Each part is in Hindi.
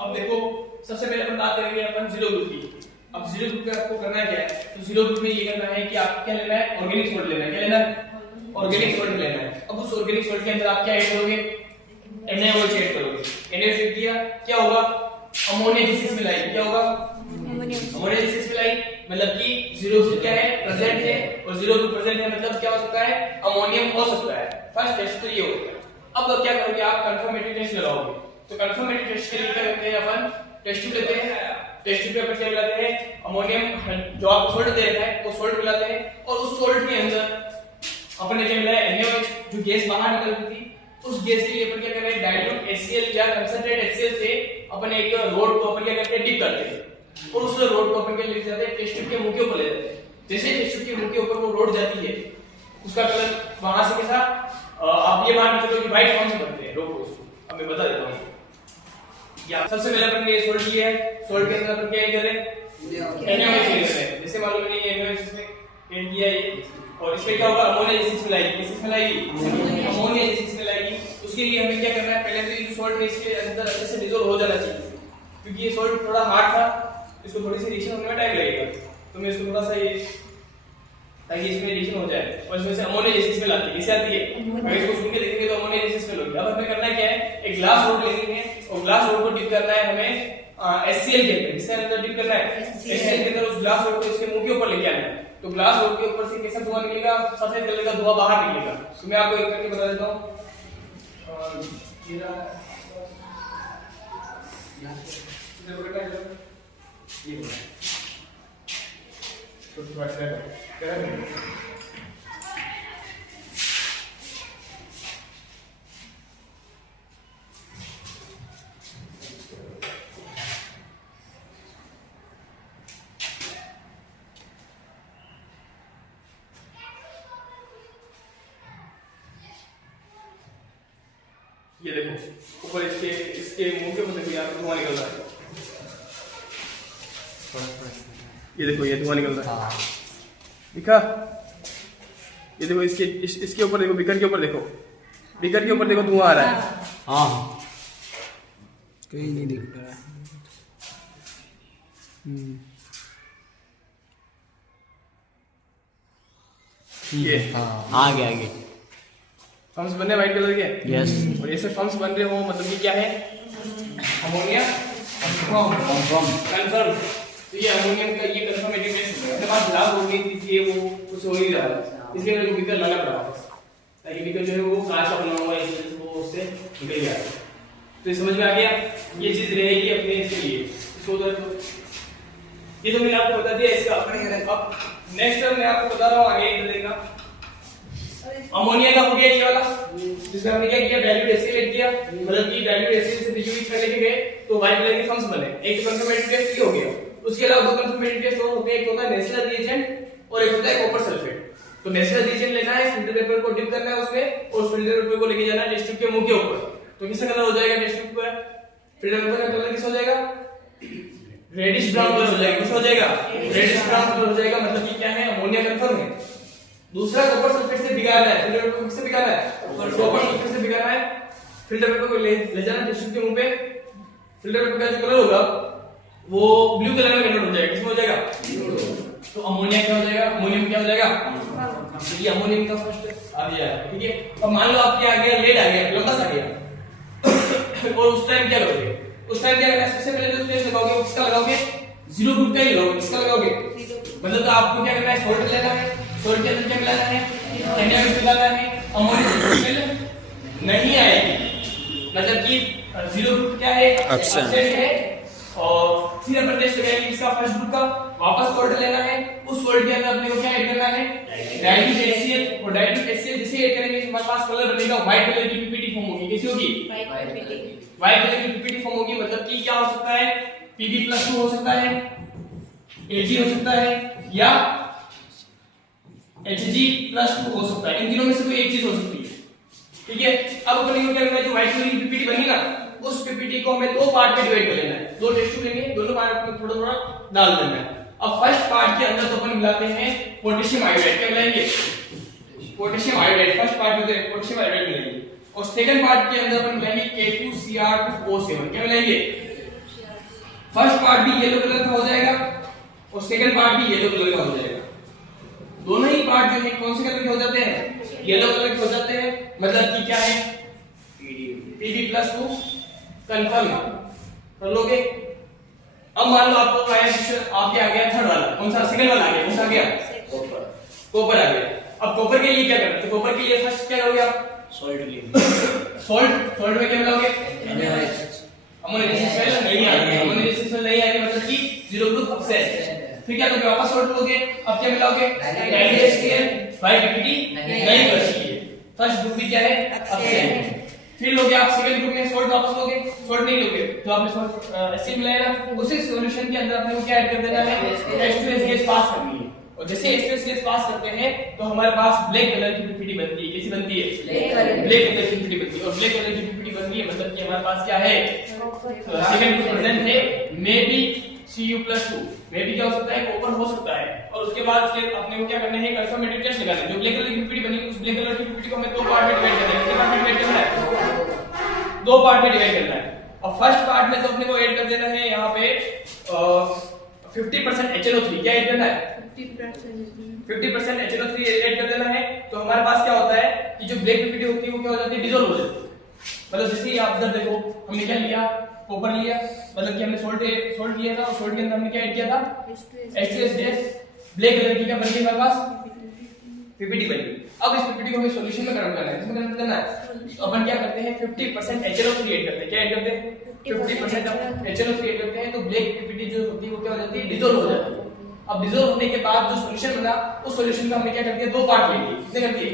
अब देखो सबसे पहले अपन बात करेंगे अपन जीरो ग्रुप की। अब जीरो ग्रुप में आपको करना क्या है, तो जीरो ग्रुप में ये करना है कि आप क्या लेना है, ऑर्गेनिक सॉल्ट लेना है। क्या लेना है? ऑर्गेनिक सॉल्ट लेना है। अब उस ऑर्गेनिक सॉल्ट के अंदर आप क्या ऐड करोगे? NaOH ऐड करोगे। NaOH ऐड किया क्या होगा? अमोनिया गैसेस मिलाई। क्या होगा? अमोनिया गैसेस मिलाई, मतलब कि जीरो ग्रुप क्या है? प्रेजेंट है, और जीरो ग्रुप प्रेजेंट है मतलब क्या हो सकता है? अमोनियम हो सकता है। फर्स्ट टेस्ट तो ये हो गया। अब क्या करोगे आप? कंफर्मेटरी टेस्ट लगाओगे। तो कंफर्मेटरी टेस्ट के लिए क्या करते हैं अपन? टेस्ट ट्यूब लेते हैं। टेस्ट ट्यूब पे अपन क्या मिलाते हैं? अमोनियम जो आप सोल्ट दे रखा है वो सोल्ट मिलाते हैं, और उस सोल्ट के अंदर अपन ने क्या मिलाया? NaOH, जो गैस बाहर निकल रही थी, उस गैस के लिए अपन क्या कर रहे हैं? डाइल्यूट HCl या कंसंट्रेट HCl से अपन एक रोड को अपन क्या करते हैं? डिप करते हैं, और उस रोड को अपन क्या ले जाते हैं? टेस्ट ट्यूब के मुंह के ऊपर ले जाते हैं। जैसे टेस्ट ट्यूब के मुंह के ऊपर वो रोड जाती है, उसका कलर वहां से कैसा, आप ये मान के चलो कि व्हाइट कौन से बनते हैं, रोको उसको अब मैं बता देता हूँ। या सबसे पहले अपन ने सोल्ट लिया है, सोल्ट के अंदर अपन क्या कर रहे हैं? NaOH ले रहे हैं। जैसे मालूम नहीं है NaOH इसमें ऐड किया है, और इसमें क्या होगा? अमोनिया गैसेस मिलाएगी। गैसेस मिलाएगी, अमोनिया गैसेस मिलाएगी। उसके लिए हमें क्या करना है? पहले तो ये सोल्ट इसके अंदर अच्छे से डिसॉल्व हो जाना चाहिए, क्योंकि ये सोल्ट थोड़ा हार्ड था, इसको थोड़ी सी रिएक्शन होने में टाइम लगेगा। तो मैं इसको थोड़ा सा ये, ताकि इसमें रिएक्शन हो जाए, और इसमें से अमोनिया गैसेस मिलाती है। कैसे आती है? अगर इसको सुन के देखेंगे तो अमोनिया गैसेस मिलेगी। अब हमें करना क्या है? एक ग्लास रोड लेनी है, और ग्लास रोड को डिप करना है हमें HCl के अंदर। इसके अंदर डिप करना है HCl के अंदर। उस ग्लास रोड को इसके मुंह के ऊपर लेके आना है, तो ग्लास रोड के ऊपर से कैसा धुआं निकलेगा? सफेद कलर का धुआं बाहर निकलेगा। तो मैं आपको एक करके बता देता हूँ। ये देखो ऊपर इसके इसके मुंह के ऊपर देखो, यहाँ पे धुआं निकल रहा है। ये देखो ये धुआं निकल रहा है, दिखा? ये देखो इसके ऊपर देखो, बीकर के ऊपर देखो, बीकर के ऊपर देखो धुआं आ रहा है। हाँ, कहीं नहीं दिख रहा है। ये हाँ, आगे फम्स बने व्हाइट कलर के। यस। और ऐसे फम्स बन रहे हो मतलब कि क्या है? Ammonia confirm. तो ये अमोनियम का ये कंफर्मेटिव टेस्ट है। अपने पास ग्लास हो गई थी, ये वो कुछ हो नहीं रहा है, इसलिए मेरे को बीकर लाना पड़ा, ताकि बीकर जो है वो कांच का बना हुआ है, इसलिए वो उससे निकल गया। तो ये समझ में आ गया? ये चीज रहेगी अपने इसके लिए। इसको उधर ये तो मैंने आपको बता दिया इसका। अब नेक्स्ट मैं आपको बता रहा हूँ आगे, इधर देखना। अमोनिया का हो गया ये वाला, जिसमें हमने क्या किया? डाइल्यूट HCl ऐड किया, मतलब कि डाइल्यूट HCl से डिफ्यूज करने के गए तो व्हाइट कलर के फम्स बने। एक कंफर्मेटिव टेस्ट ये हो गया। उसके अलावा दो कंफर्मेटिव टेस्ट और होते हैं, एक होता है नेचुरल रिएजेंट और एक होता है कॉपर सल्फेट। तो नेचुरल रिएजेंट लेना है, फिल्टर पेपर को डिप करना है उसमें, और फिल्टर पेपर को लेके जाना है टेस्ट ट्यूब के मुंह के ऊपर। तो किसका कलर हो जाएगा? टेस्ट ट्यूब पर फिल्टर पेपर का कलर किस हो जाएगा? रेडिश ब्राउन कलर हो जाएगा। किस हो जाएगा? रेडिश ब्राउन कलर हो जाएगा, मतलब कि क्या है? अमोनिया कंफर्म है। दूसरा कॉपर सल्फेट से भिगाना है, फिल्टर पेपर को किससे भिगाना है? कॉपर सल्फेट से भिगाना है। फिल्टर पेपर को ले जाना टेस्ट ट्यूब के मुंह पे। फिल्टर पेपर का जो कलर होगा वो ब्लू कलर में कन्वर्ट हो जाएगा। किसमें हो जाएगा? तो अमोनिया क्या हो जाएगा? अमोनियम क्या हो जाएगा? तो ये अमोनियम का फर्स्ट आ गया, ठीक है। अब मान लो आपके आ गया लेड, आ गया कोलंबस आ गया और उस टाइम क्या करोगे? उस टाइम क्या करना है? सबसे पहले जो टेस्ट लगाओगे किसका लगाओगे? जीरो ग्रुप का ही लगाओगे। किसका लगाओगे? मतलब तो आपको क्या करना है? सोल्ट लेना है, सोल्ट के अंदर क्या मिलाना है? NaOH मिलाना है। अमोनिया नहीं आएगी, मतलब कि जीरो ग्रुप क्या है? एब्सेंट है। और फिर अपन टेस्ट करेंगे इसका फर्स्ट ग्रुप का। वापस सोल्ट लेना है, उस सोल्ट के अंदर अपने को क्या ऐड करना है? Dilute HCl। और डाइल्यूट HCl जैसे ऐड करेंगे हमारे पास कलर बनेगा, व्हाइट कलर की PPT फॉर्म होगी। कैसी होगी? व्हाइट कलर की PPT फॉर्म होगी, मतलब कि क्या हो सकता है? Pb+2 हो सकता है, Ag हो सकता है, या Hg+2 हो सकता है। इन तीनों में से कोई एक चीज हो सकती है, ठीक है। अब अपन को क्या करना है? जो व्हाइट कलर की PPT बनी ना, उस PPT को हमें दो पार्ट में डिवाइड कर लेना है। दो टेस्ट ट्यूब लेंगे, दोनों पार्ट में थोड़ा थोड़ा डाल देना है। अब फर्स्ट पार्ट के अंदर तो अपन मिलाते हैं पोटेशियम आयोडाइड। क्या मिलाएंगे? Potassium iodide. फर्स्ट पार्ट में पोटेशियम आयोडाइड मिलाएंगे, और सेकंड पार्ट के अंदर अपन मिलाएंगे K2Cr2O7। क्या मिलाएंगे? फर्स्ट पार्ट भी येलो कलर का हो जाएगा और सेकंड पार्ट भी येलो कलर का हो जाएगा। दोनों ही पार्ट जो है कौन से कलर के हो जाते हैं? येलो कलर के हो जाते हैं। मतलब कि क्या है? PB+2 कंफर्म कर लोगे। अब मान लो आपको आपके आ गया थर्ड वाला, कौन सा? सेकंड वाला आ गया, कौन सा आ गया? कॉपर आ गया। अब कॉपर के लिए क्या करना है? कॉपर के लिए फर्स्ट क्या करोगे आप? सॉल्ट सॉल्ट में क्या मिलाओगे? अमोनियम नहीं आ रही, अमोनियम नहीं आ रही मतलब कि जीरो ग्रुप ऑक्साइड। फिर क्या करोगे? वापस सॉल्ट लोगे। अब क्या मिलाओगे? डाइल्यूटेड बाय PPT नहीं बची है। फर्स्ट ग्रुप भी क्या है? ऑक्साइड। फिर लोगे आप सेकंड ग्रुप में सॉल्ट वापस लोगे, सॉल्ट नहीं लोगे तो आपने सॉल्ट एसिड मिलाया ना, उसी सॉल्यूशन के अंदर आपने क्या ऐड कर देना है? H2S गैस पास करनी है। और जैसे H2S गैस पास करते हैं तो हमारे पास ब्लैक कलर की PPT बनती है। कैसी बनती है? ब्लैक कलर की PPT बनती है। और ब्लैक कलर की PPT बन रही है मतलब कि हमारे पास क्या है? सेकंड ग्रुप प्रेजेंट है, may be Cu+2, may be क्या हो सकता है? कॉपर हो सकता है। और उसके बाद फिर अपने को क्या करना है? कंफर्मेटिव टेस्ट लगाना है। जो ब्लैक कलर की PPT बनी उस ब्लैक कलर की PPT को हमें दो पार्ट में डिवाइड करना है। कितने पार्ट में डिवाइड करना है? दो पार्ट में डिवाइड करना है। और फर्स्ट पार्ट में तो अपने को ऐड कर देना है यहाँ पे 50% HNO3। क्या ऐड करना है? 50% HNO3 ऐड कर देना है। तो हमारे पास क्या होता है कि जो ब्लैक PPT होती है वो क्या हो जाती है? डिसॉल्व हो जाती है। मतलब जैसे आप इधर देखो, हमने क्या लिया? कॉपर लिया, मतलब कि हमने सॉल्ट लिया था और सॉल्ट के अंदर हमने क्या ऐड किया था? H2S गैस ब्लैक कलर की क्या बन गई हमारे पास? PPT बनी। अब इस PPT को हमें सॉल्यूशन में कन्वर्ट करना है। किसमें कन्वर्ट करना है? तो अपन क्या करते हैं? 50% HNO3 ऐड करते हैं। क्या ऐड करते हैं? 50% HNO3 ऐड करते हैं तो ब्लैक PPT जो होती है वो क्या हो जाती है? डिसॉल्व हो जाती है। अब डिसॉल्व होने के बाद जो सॉल्यूशन बना उस सॉल्यूशन का हमने क्या कर दिया? दो पार्ट ले लिए। कितने कर दिए?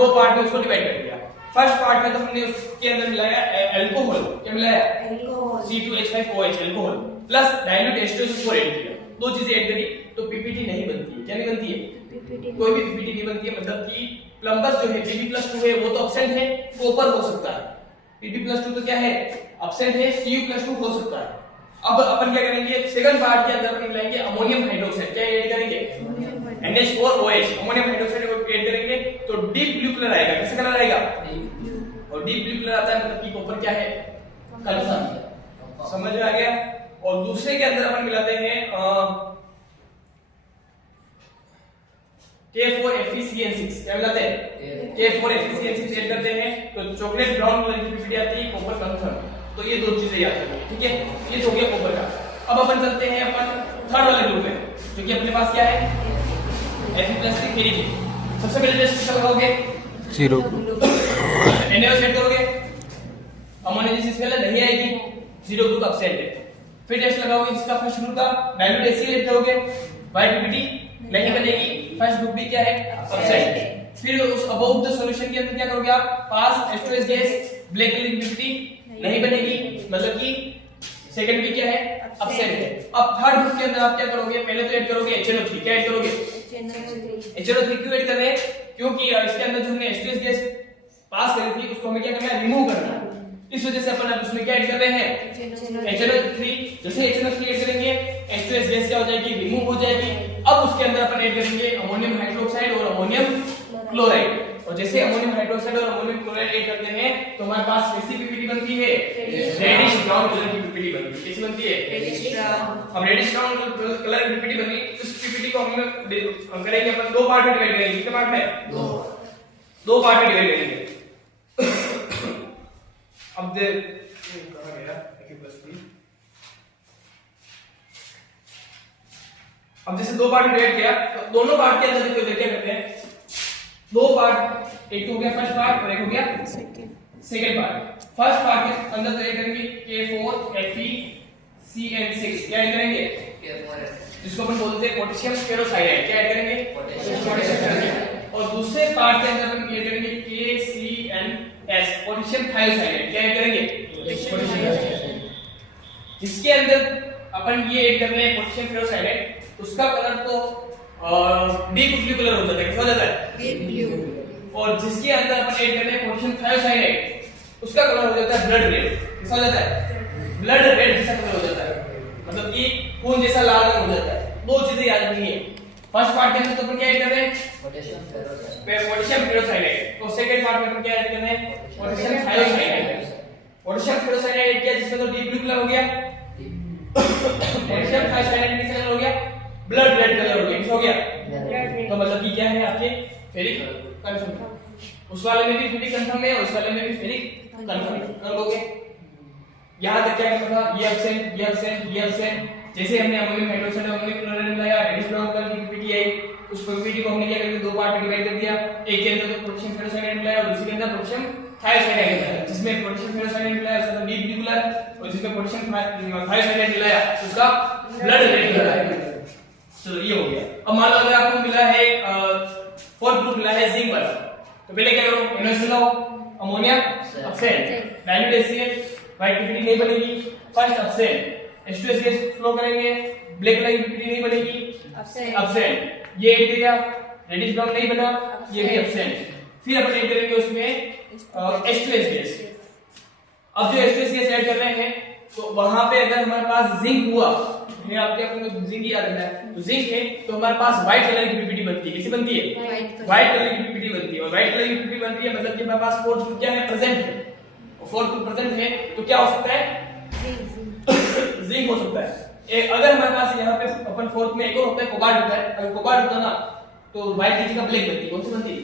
दो पार्ट में उसको डिवाइड कर दिया। फर्स्ट पार्ट में तो हमने उसके अंदर मिलाया अल्कोहल। क्या मिलाया? C2H5OH alcohol plus dilute H2SO4 add किया। दो चीजें ऐड करी तो PPT नहीं बनती है। क्या नहीं बनती है? कोई भी PPT नहीं बनती है। मतलब कि प्लम्बस जो है PB+2 है वो तो एब्सेंट है, कॉपर हो सकता है। PB+2 तो क्या है? एब्सेंट है, Cu+2 हो सकता है। अब अपन क्या करेंगे? सेकंड पार्ट के अंदर अपन मिलाएंगे अमोनियम हाइड्रोक्साइड। क्या ऐड करेंगे? NH4OH अमोनियम हाइड्रोक्साइड को ऐड करेंगे तो डीप ब्लू कलर आएगा। कैसा कलर आएगा? और डीप ब्लू कलर आता है मतलब कि कॉपर क्या है? कंफर्म। समझ में आ गया? और दूसरे के अंदर अपन मिलाते हैं K4FeCN6। क्या मिलाते हैं? K4FeCN6 ऐड करते हैं तो चॉकलेट ब्राउन कलर की PPT आती है, कॉपर कंफर्म। तो ये दो चीजें याद रखनी है, ठीक है? ये तो हो गया कॉपर का। अब अपन चलते हैं अपन थर्ड वाले ग्रुप में, जो कि अपने पास क्या है? Fe+3 ferric. सबसे पहले टेस्ट किसका लगाओगे? जीरो Na सेट करोगे, अमोनियम जैसी स्मेल नहीं आएगी, जीरो ग्रुप एब्सेंट है। फिर टेस्ट लगाओगे इसका फर्स्ट ग्रुप का, डाइल्यूट एसिड करोगे, वाइट PPT नहीं बनेगी, फर्स्ट ग्रुप भी क्या है? एब्सेंट है। फिर उस अबाउट द सॉल्यूशन के अंदर क्या करोगे आप? पास H2S गैस ब्लैक कलर की PPT नहीं बनेगी, मतलब कि सेकंड भी क्या है? एब्सेंट है। अब थर्ड ग्रुप के अंदर आप क्या करोगे? पहले तो ऐड करोगे HNO3। क्या ऐड करोगे? HNO3 क्यों ऐड कर रहे हैं? क्योंकि इसके अंदर जो हमने H2S गैस पास करी थी उसको हमें क्या करना है? रिमूव करना है। इस वजह से अपन अब उसमें क्या ऐड कर रहे हैं? HNO3। जैसे HNO3 ऐड करेंगे H2S गैस क्या हो जाएगी? रिमूव हो जाएगी। अब उसके अंदर अपन ऐड करेंगे अमोनियम हाइड्रोक्साइड और अमोनियम क्लोराइड। और जैसे अमोनियम हाइड्रोक्साइड और अमोनियम क्लोराइड ऐड करते हैं तो हमारे पास कैसी PPT बनती है? रेडिश ब्राउन कलर की PPT बनती है। कैसी बनती है? Reddish brown. अब रेडिश ब्राउन कलर की PPT बनी, इस PPT को हम करेंगे अपन दो पार्ट में डिवाइड करेंगे। कितने पार्ट में? दो पार्ट में डिवाइड करेंगे। अब कहां गया? अब जैसे दो पार्ट में डिवाइड किया तो दोनों पार्ट के अंदर देखो क्या करते हैं? दो पार्ट, एक हो गया फर्स्ट पार्ट और एक हो गया सेकंड पार्ट। फर्स्ट पार्ट के अंदर तो ऐड करेंगे K4FeCN6। क्या ऐड करेंगे? जिसको अपन बोलते हैं पोटेशियम फेरोसाइनाइड। क्या ऐड करेंगे? Potassium ferrocyanide. और दूसरे पार्ट के अंदर अपन ऐड करेंगे KCNS पोटेशियम थायोसाइनाइड। क्या ऐड करेंगे? Potassium thiocyanide. जिसके अंदर अपन ये ऐड कर रहे हैं पोटेशियम फेरोसाइनाइड, उसका कलर तो डीप ब्लू कलर हो जाता है। कैसा हो जाता है? Deep blue. और जिसके अंदर अपन ऐड कर रहे हैं पोटेशियम थायोसाइनाइड उसका कलर हो जाता है ब्लड रेड। कैसा हो जाता है? ब्लड रेड जैसा कलर हो जाता है, मतलब कि खून जैसा लाल रंग हो जाता है। दो चीजें याद रखनी है। फर्स्ट पार्ट के अंदर तो अपन क्या ऐड कर रहे हैं? Potassium ferrocyanide. और सेकंड पार्ट में अपन क्या ऐड कर रहे हैं? Potassium thiocyanide. Potassium ferrocyanide add किया जिसमें तो डीप ब्लू कलर हो गया। करके फेरिक कंफर्म, उस वाले में भी फेरिक कंफर्म है, उस वाले में भी फेरिक कंफर्म कर लोगे। यहां तक क्या करना था, ये एब्सेंट, ये एब्सेंट, ये एब्सेंट। जैसे हमने अमोनियम हाइड्रोक्साइड अमोनियम क्लोराइड लाया, रेडिश ब्राउन कलर की पीपीटी आई, उस पीपीटी को हमने क्या कर दिया, दो पार्ट में डिवाइड कर दिया। एक के अंदर तो पोटेशियम फेरोसाइनाइड मिलाया और दूसरे के अंदर पोटेशियम थायोसाइनाइड मिलाया। जिसमें पोटेशियम फेरोसाइनाइड मिलाया उसका तो डीप न्यूक्लियर, और जिसमें पोटेशियम थायोसाइनाइड मिलाया उसका ब्लड रेडिकुलर है। चलो ये हो गया। अब मान लो अगर आपको मिला है फोर्थ ग्रुप मिला है जिंक वाला, तो पहले क्या करो, NaOH मिलाओ, ammonia absent, dilute HCl, white PPT नहीं बनेगी, फर्स्ट एब्सेंट, H2SO फ्लो करेंगे, ब्लैक कलर की पीपीटी नहीं बनेगी, एब्सेंट। ये ऐड किया, रेडिश ब्राउन नहीं बना, ये भी एब्सेंट। फिर अपन ऐड करेंगे उसमें H2SO। अब जो H2SO ऐड कर रहे हैं तो वहां पे अगर हमारे पास जिंक हुआ, ये आपके अपने जिंक याद रखना है, तो जिंक है तो हमारे पास व्हाइट कलर की पीपीटी बनती है। कैसी बनती है? व्हाइट कलर की पीपीटी बनती है। और व्हाइट कलर की पीपीटी बनती है मतलब कि हमारे पास फोर्थ ग्रुप क्या है, प्रेजेंट है। और फोर्थ ग्रुप प्रेजेंट है तो क्या हो सकता है, जिंक हो सकता है। अगर हमारे पास यहाँ पे अपन फोर्थ में एक और होता है, कोबाल्ट होता है। अगर कोबाल्ट होता ना तो व्हाइट की जगह ब्लैक बनती है। कौन सी बनती है?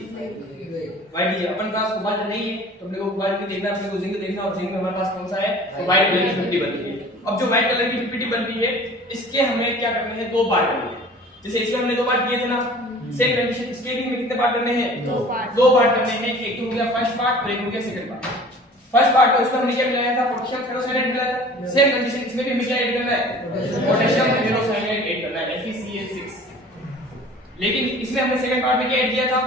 व्हाइट की। अपन पास कोबाल्ट नहीं है तो अपने को कोबाल्ट की देखना, अपने को जिंक देखना, और जिंक में हमारे पास कौन सा है, तो व्हाइट कलर की पीपीटी बनती है। अब जो व्हाइट कलर की पीपीटी बनती है इसके हमें क्या करने हैं, दो पार्ट करने हैं। जैसे इसमें हमने दो पार्ट किए थे ना, सेम कंडीशन इसके भी हमें कितने पार्ट करने हैं, दो पार्ट करने हैं। एक तो हो गया फर्स्ट पार्ट और एक हो गया सेकंड पार्ट। फर्स्ट पार्ट में उसमें हमने क्या मिलाया था, पोटेशियम फेरोसाइनाइड मिलाया था। सेम कंडीशन इसमें भी हमें क्या ऐड करना है, पोटेशियम फेरोसाइनाइड ऐड करना है, FeCl6। लेकिन इसमें हमने सेकंड पार्ट में क्या ऐड किया था,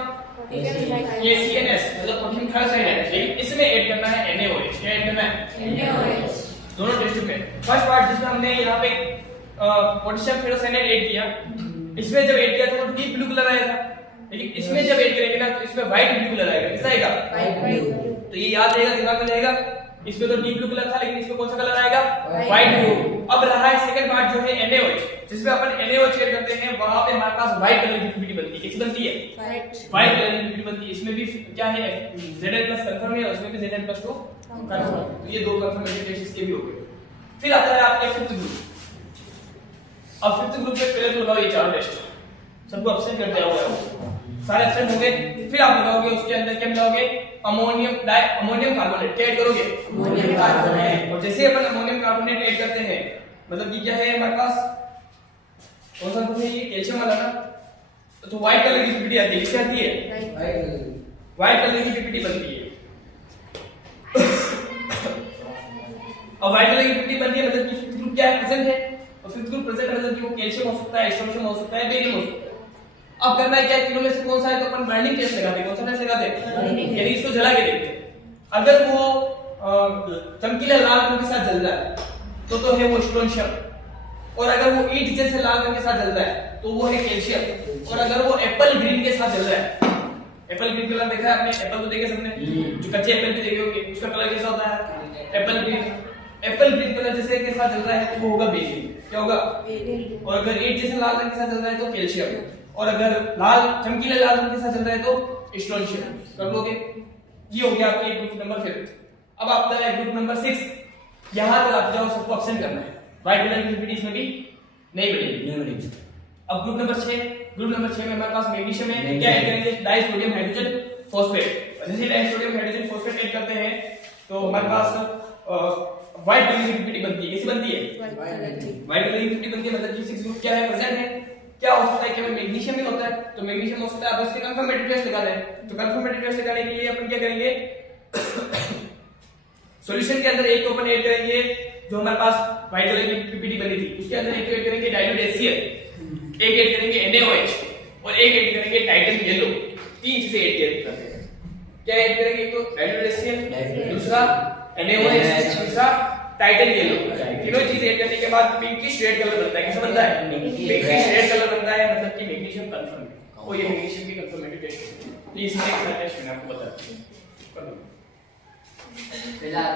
KCNS मतलब पोटेशियम थायोसाइनाइड। लेकिन इसमें ऐड करना है NaOH। क्या ऐड करना है, NaOH। दोनों टेस्ट में फर्स्ट पार्ट जिसमें हमने यहाँ पे पोटेशियम फेरोसाइनाइड ऐड किया, इसमें जब ऐड किया था तो डीप ब्लू कलर आया था। लेकिन इसमें जब ऐड करेंगे ना तो इसमें व्हाइट ब्लू कलर आएगा। कैसा आएगा, व्हाइट। तो ये याद रहेगा, दिमाग में रहेगा। इसमें तो डीप ब्लू कलर था लेकिन इसमें कौन सा कलर आएगा, व्हाइट ब्लू। अब रहा है सेकंड पार्ट जो है NaOH, जिसमें अपन NaOH ऐड करते हैं। वहां पे हमारे पास व्हाइट कलर की पीपीटी बनती है। कैसी बनती है, व्हाइट कलर की पीपीटी बनती है। इसमें भी क्या है, Zn+ कंफर्म है, उसमें भी Zn+2 कंफर्म। तो ये दो कंफर्मेशन टेस्ट इसके भी हो गए। फिर आता है आपके फिफ्थ ग्रुप। अब फिफ्थ ग्रुप में पहले तो लगाओ ये चार टेस्ट, सबको एब्सेंट करते आओगे, सारे एब्सेंट हो गए। फिर आप लगाओगे उसके अंदर क्या मिलाओगे, अमोनियम कार्बोनेट। क्या ऐड करोगे, अमोनियम कार्बोनेट। और जैसे अपन अमोनियम कार्बोनेट ऐड करते हैं मतलब कि क्या है हमारे पास, कौन सा है ये, कैल्शियम वाला ना, तो व्हाइट कलर की पीपीटी आती है। किससे आती है, व्हाइट कलर की पीपीटी बनती है। अब व्हाइट कलर की पीपीटी बनती है मतलब कि फिफ्थ ग्रुप क्या है, प्रेजेंट है। और फिफ्थ ग्रुप प्रेजेंट है मतलब कि वो कैल्शियम हो सकता है, एस्ट्रोबियम हो सकता है, बेरियम हो सकता है। अब करना है क्या, तीनों में से कौन सा है, तो अपन बर्निंग टेस्ट लगाते हैं। कौन सा टेस्ट लगाते हैं, यानी इसको जला के देखते हैं। अगर वो चमकीला लाल रंग के साथ जल रहा है तो है वो स्ट्रोंशियम। और अगर वो ईंट जैसे लाल रंग के साथ जल रहा है तो वो है कैल्शियम। और अगर वो एप्पल ग्रीन के साथ जल रहा है, एप्पल ग्रीन कलर देखा है आपने, एप्पल तो देखे सबने, जो कच्चे एप्पल भी देखे होंगे, उसका कलर कैसा होता है, Apple green. Apple green colour जैसे के साथ चल रहा है तो वो होगा बेरियम। क्या होगा, बेरियम। और अगर ईंट जैसे लाल रंग के साथ चल रहा है तो कैल्शियम। और अगर लाल चमकीले लाल रंग के साथ चल रहा है तो स्ट्रोंशियम। कर लोगे, ये हो गया आपके ग्रुप नंबर 5। अब आता है ग्रुप नंबर 6। यहां तक आप जाओ, सबको ऑप्शन करना है। व्हाइट कलर की पीपीटी इसमें भी नहीं बनेगी। अब ग्रुप नंबर 6 में हमारे पास मैग्नीशियम है। क्या ऐड करेंगे, डाइसोडियम हाइड्रोजन फॉस्फेट। जैसे डाइसोडियम हाइड्रोजन फॉस्फेट ऐड करते हैं तो हमारे पास व्हाइट कलर की पीपीटी बनती है। कैसी बनती है, व्हाइट कलर की पीपीटी बनती है। मतलब कि 6 ग्रुप क्या है, प्रेजेंट है। क्या हो सकता है, केवल मैग्नीशियम ही होता है तो मैग्नीशियम हो सकता है। अब इसके कंफर्मेटरी टेस्ट लगा रहे हैं तो कंफर्मेटरी टेस्ट लगाने के लिए अपन क्या करेंगे, सॉल्यूशन के अंदर एक तो अपन ऐड करेंगे जो हमारे पास व्हाइट कलर की पीपीटी बनी थी, उसके अंदर एक ऐड करेंगे डाइल्यूट HCl, एक ऐड करेंगे NaOH और एक ऐड करेंगे टाइटन येलो। तीन चीजें ऐड करते हैं। क्या ऐड करेंगे, एक तो डाइल्यूट HCl, दूसरा NaOH, तीसरा टाइटन येलो। तीनों चीज ऐड करने के बाद पिंकिश रेड कलर बनता है। कैसा बनता है, पिंकिश रेड कलर बनता है। मतलब कि मैग्नीशियम कंफर्म है। और ये मैग्नीशियम की कंफर्मेटरी टेस्ट है। प्लीज नेक्स्ट टेस्ट मैं आपको बताती हूँ।